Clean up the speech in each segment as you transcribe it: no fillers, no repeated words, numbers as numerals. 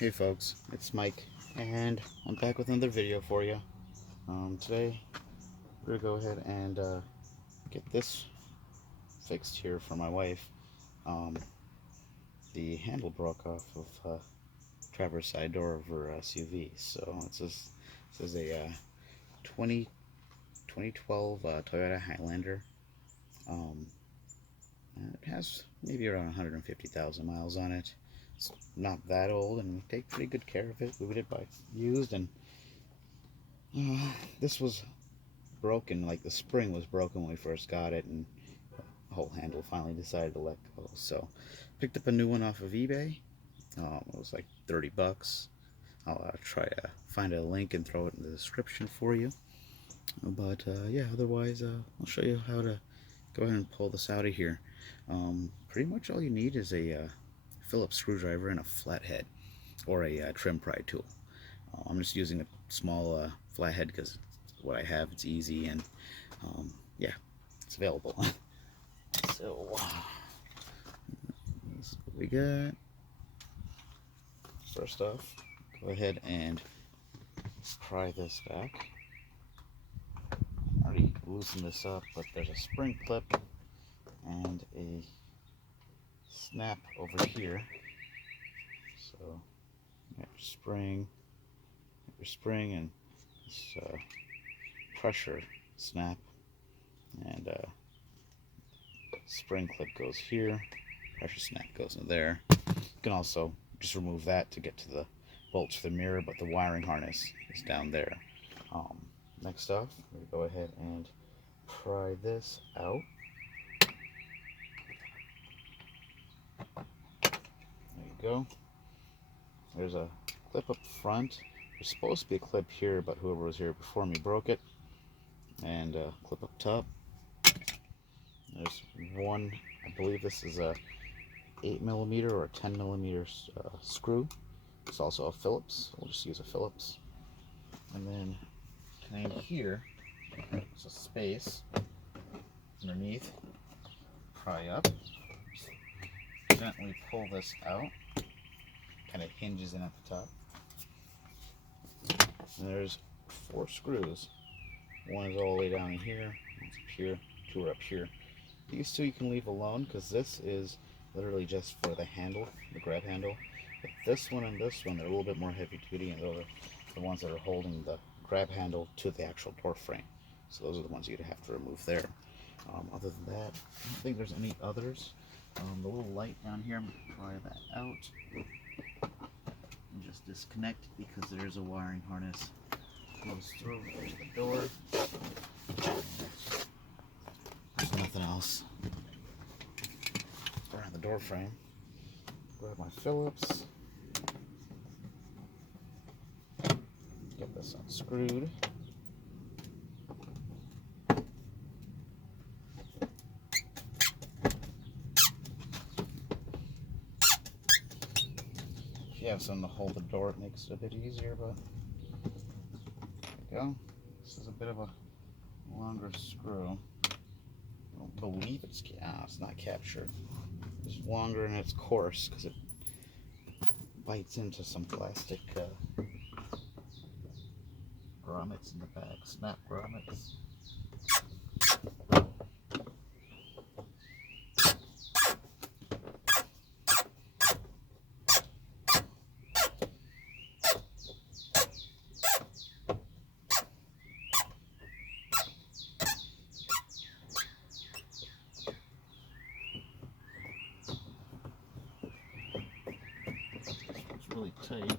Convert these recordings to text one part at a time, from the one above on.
Hey folks, it's Mike, and I'm back with another video for you. Today we're gonna go ahead and get this fixed here for my wife. Um, the handle broke off of Trevor's side door of her SUV, so this is a 2012 Toyota Highlander. Um, it has maybe around 150,000 miles on it. It's not that old, and we take pretty good care of it. We did buy used, and this was broken. Like, the spring was broken when we first got it, and the whole handle finally decided to let go. So picked up a new one off of eBay. It was like 30 bucks. I'll try to find a link and throw it in the description for you. But yeah, otherwise I'll show you how to go ahead and pull this out of here. Pretty much all you need is a Phillips screwdriver and a flathead, or a trim pry tool. I'm just using a small flathead because what I have, it's easy, and yeah, it's available. So that's what we got. First off, go ahead and pry this back. I already loosened this up, but there's a spring clip and a snap over here. So you have your spring and this pressure snap, and spring clip goes here, pressure snap goes in there. You can also just remove that to get to the bolts for the mirror, but the wiring harness is down there. Next off, we go ahead and pry this out. There you go. There's a clip up front. There's supposed to be a clip here, but whoever was here before me broke it. And a clip up top. There's one, I believe this is a 8mm or a 10mm screw. It's also a Phillips. We'll just use a Phillips. And then in here, there's a space underneath. Pry up. Gently pull this out. Kind of hinges in at the top. And there's 4 screws. One is all the way down in here. One's up here. 2 are up here. These 2 you can leave alone because this is literally just for the handle, the grab handle. But this one and this one, they're a little bit more heavy duty, and those are the ones that are holding the grab handle to the actual door frame. So those are the ones you'd have to remove there. Other than that, I don't think there's any others. The little light down here, I'm going to pry that out and just disconnect because there's a wiring harness goes through to the door. There's nothing else around the door frame. Grab my Phillips. Get this unscrewed. If you have something to hold the door, it makes it a bit easier, but there we go. This is a bit of a longer screw. I don't believe it's not captured. It's longer and it's coarse because it bites into some plastic grommets in the back, snap grommets. Really tight.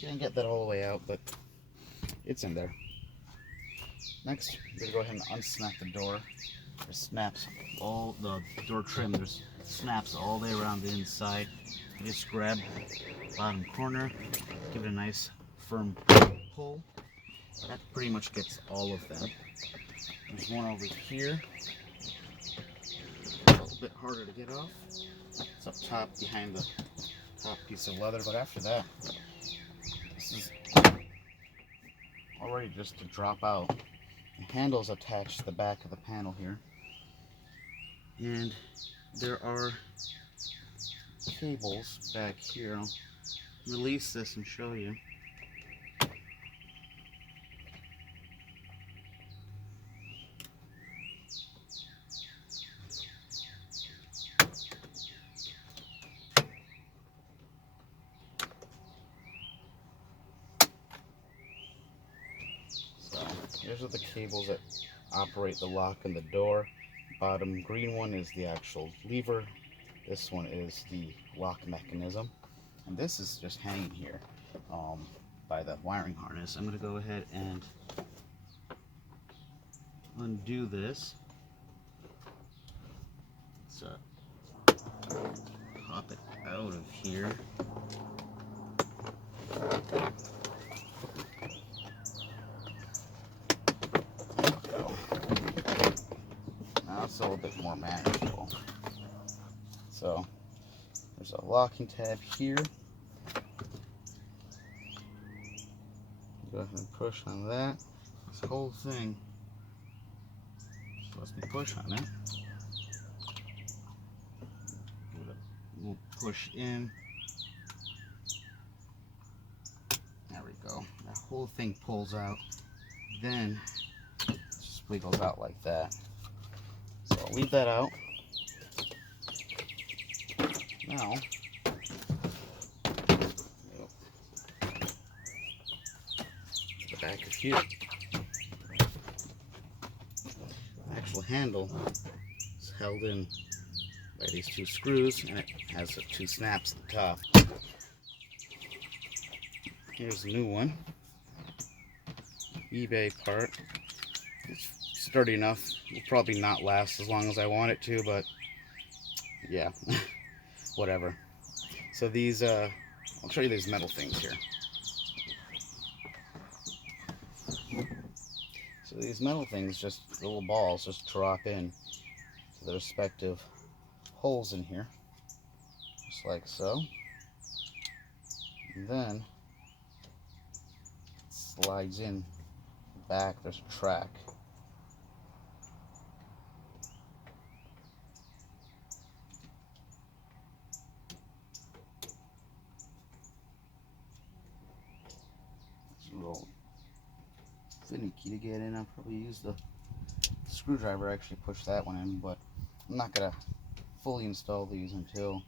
Can't get that all the way out, but it's in there. Next, we're going to go ahead and unsnap the door. There's snaps all the door trim. There's snaps all the way around the inside. You just grab the bottom corner, give it a nice firm pull. That pretty much gets all of them. There's one over here. A little bit harder to get off. It's up top behind the top piece of leather, but after that, this is already just to drop out. The handle's attached to the back of the panel here, and there are cables back here. I'll release this and show you. So here's are the cables that operate the lock and the door. Bottom green one is the actual lever. This one is the lock mechanism. And this is just hanging here by the wiring harness. I'm going to go ahead and undo this. So pop it out of here. Now it's a little bit more manageable. So there's a locking tab here. Go ahead and push on that. This whole thing lets me push on it. We'll push in. There we go. That whole thing pulls out. Then it just wiggles out like that. So I'll leave that out. Now, the back of here. The actual handle is held in by these two screws, and it has the two snaps at the top. Here's the new one. eBay part. It's sturdy enough. Will probably not last as long as I want it to, but yeah, whatever. So these, I'll show you these metal things here. So these metal things, just little balls, just drop in to the respective holes in here, just like so. And then it slides in back. There's a track. It's a little finicky to get in. I'll probably use the screwdriver, actually push that one in, but I'm not gonna fully install these until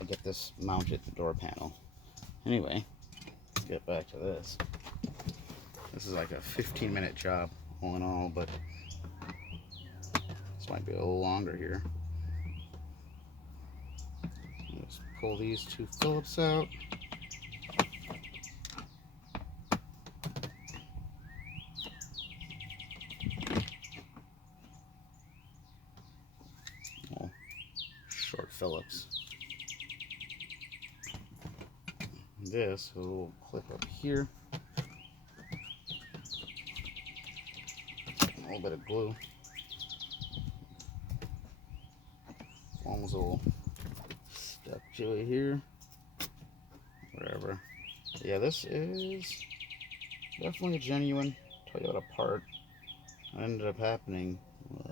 I get this mounted the door panel. Anyway, let's get back to this. This is like a 15-minute job all in all, but this might be a little longer here. Let's pull these two Phillips out. Oh, short Phillips. This will clip up here. A little bit of glue. Almost a little stuck to it here. Whatever. Yeah, this is definitely a genuine Toyota part. What ended up happening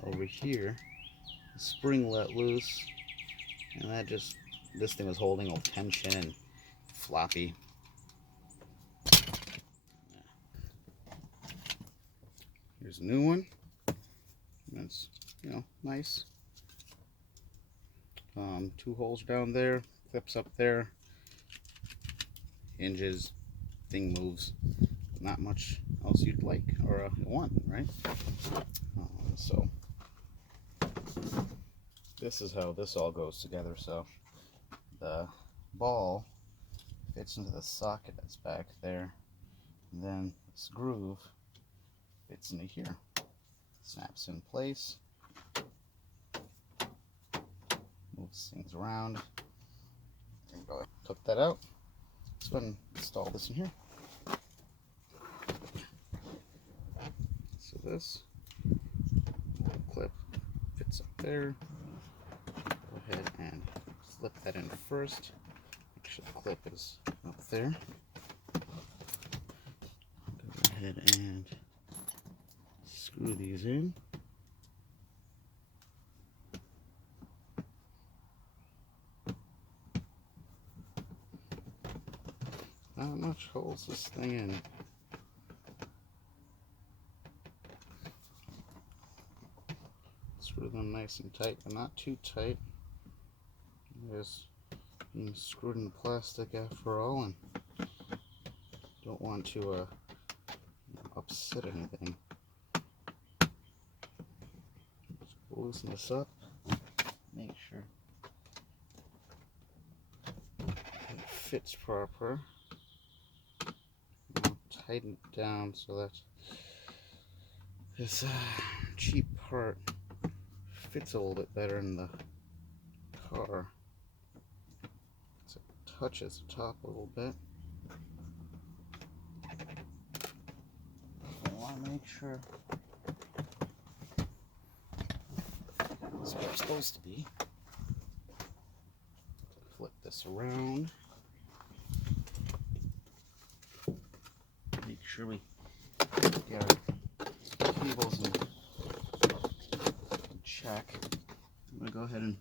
over here, the spring let loose, and that just, this thing was holding all tension and floppy. Here's a new one. That's, you know, nice. Two holes down there, clips up there, hinges, thing moves. Not much else you'd like or want, right? So this is how this all goes together. So the ball fits into the socket that's back there, and then this groove fits into here, snaps in place, moves things around. There you go. Took that out. Let's go ahead and install this in here. So this clip fits up there. Go ahead and slip that in first. Make sure the clip is up there. Go ahead and screw these in. How much holds this thing in? Screw them nice and tight, but not too tight. Just being screwed in the plastic after all, and don't want to upset anything. Just loosen this up. Make sure it fits proper. I'll tighten it down so that this cheap part fits a little bit better in the car. So it touches the top a little bit. I want to make sure it's where it's supposed to be. Flip this around. Make sure we get our cables in check. I'm going to go ahead and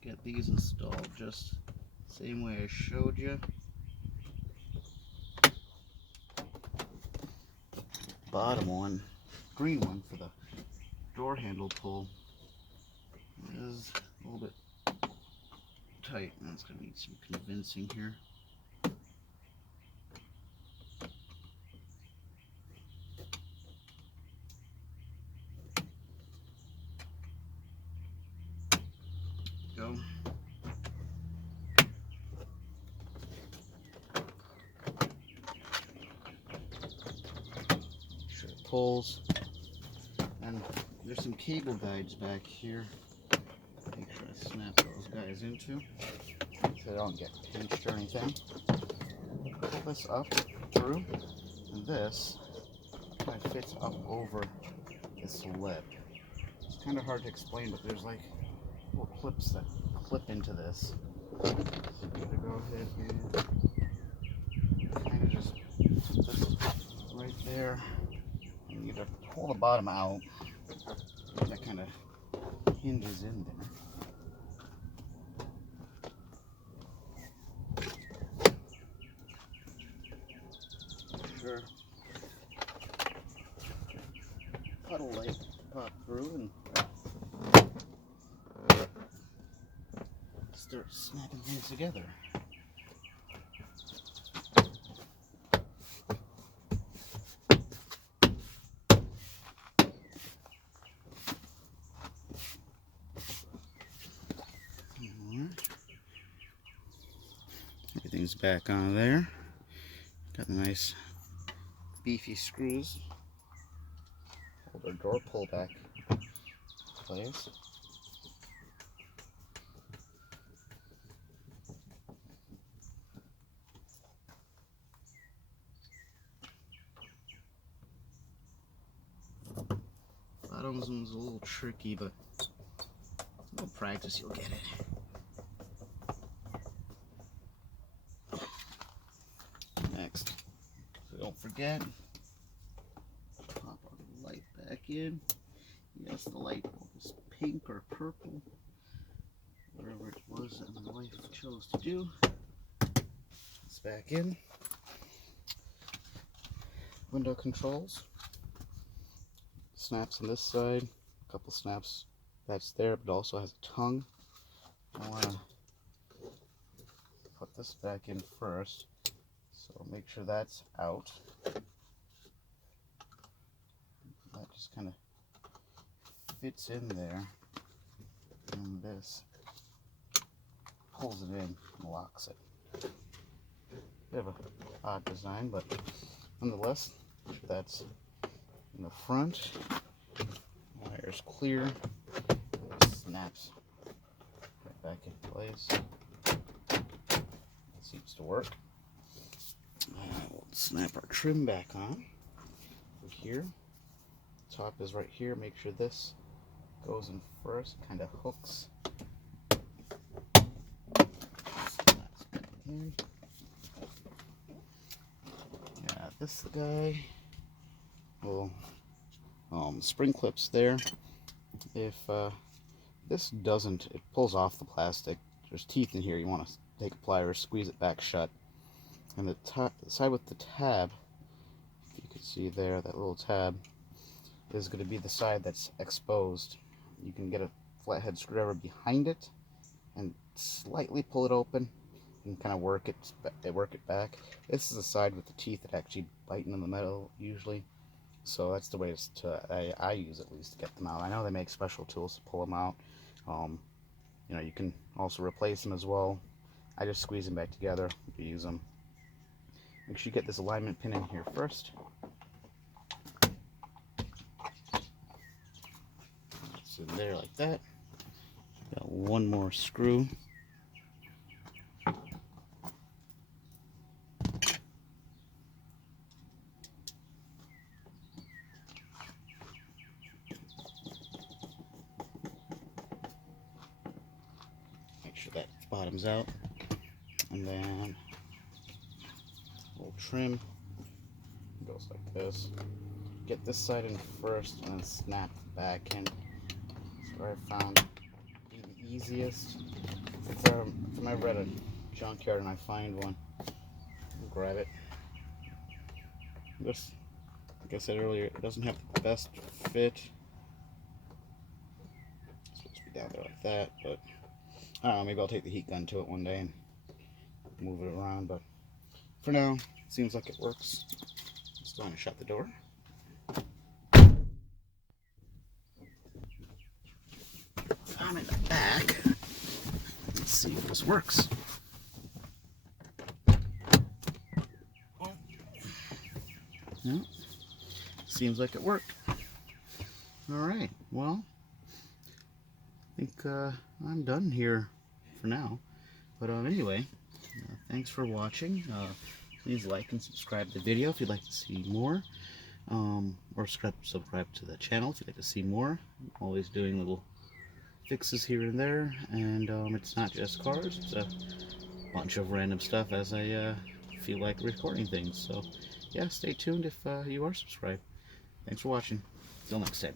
get these installed just the same way I showed you. Bottom one, green one for the door handle pull, is a little bit tight, and it's going to need some convincing here. Go. Make sure it pulls. And there's some cable guides back here. Make sure I snap those guys into so they don't get pinched or anything. Pull this up through, and this kind of fits up over this lip. It's kind of hard to explain, but there's like little clips that clip into this. So I'm going to go ahead and kind of just put this right there. And you either pull the bottom out, that kind of hinges in there. Sure. Puddle light pop through and start snapping things together. Everything's back on there. Got the nice beefy screws. Hold our door pull back in place. Bottom one's a little tricky, but a little practice, you'll get it. Next, so don't forget, pop our light back in. Yes, the light was pink or purple, whatever it was that my wife chose to do. It's back in. Window controls. Snaps on this side, a couple snaps that's there, but also has a tongue. I want to put this back in first, so make sure that's out. That just kind of fits in there, and this pulls it in and locks it. Bit of an odd design, but nonetheless, that's in the front. Wire's clear. It snaps right back in place. That seems to work. We'll snap our trim back on over here. Top is right here. Make sure this goes in first. Kind of hooks. Yeah, this guy. Well, spring clips there. If this doesn't, it pulls off the plastic. There's teeth in here. You want to take a pliers, squeeze it back shut. And the side with the tab, if you can see there, that little tab, is going to be the side that's exposed. You can get a flathead screwdriver behind it and slightly pull it open and kind of work it back. This is the side with the teeth that actually bite into the metal usually. So that's the way I use at least to get them out. I know they make special tools to pull them out. You know, you can also replace them as well. I just squeeze them back together to use them. Make sure you get this alignment pin in here first. It's in there like that. Got one more screw. Make sure that bottom's out. And then we'll trim. It goes like this. Get this side in first and then snap the back in. That's where I found be the easiest. If I'm ever at a junkyard and I find one, I'll grab it. This, like I said earlier, it doesn't have the best fit. It's supposed to be down there like that, but I don't know, maybe I'll take the heat gun to it one day and move it around, but for now, it seems like it works. Let's go ahead and shut the door. I'm in the back. Let's see if this works. Well, seems like it worked. Alright, well, I think I'm done here for now. But anyway, thanks for watching. Please like and subscribe to the video if you'd like to see more. Or subscribe to the channel if you'd like to see more. I'm always doing little fixes here and there, and it's not just cars, it's a bunch of random stuff as I feel like recording things. So yeah, stay tuned if you are subscribed. Thanks for watching. Till next time.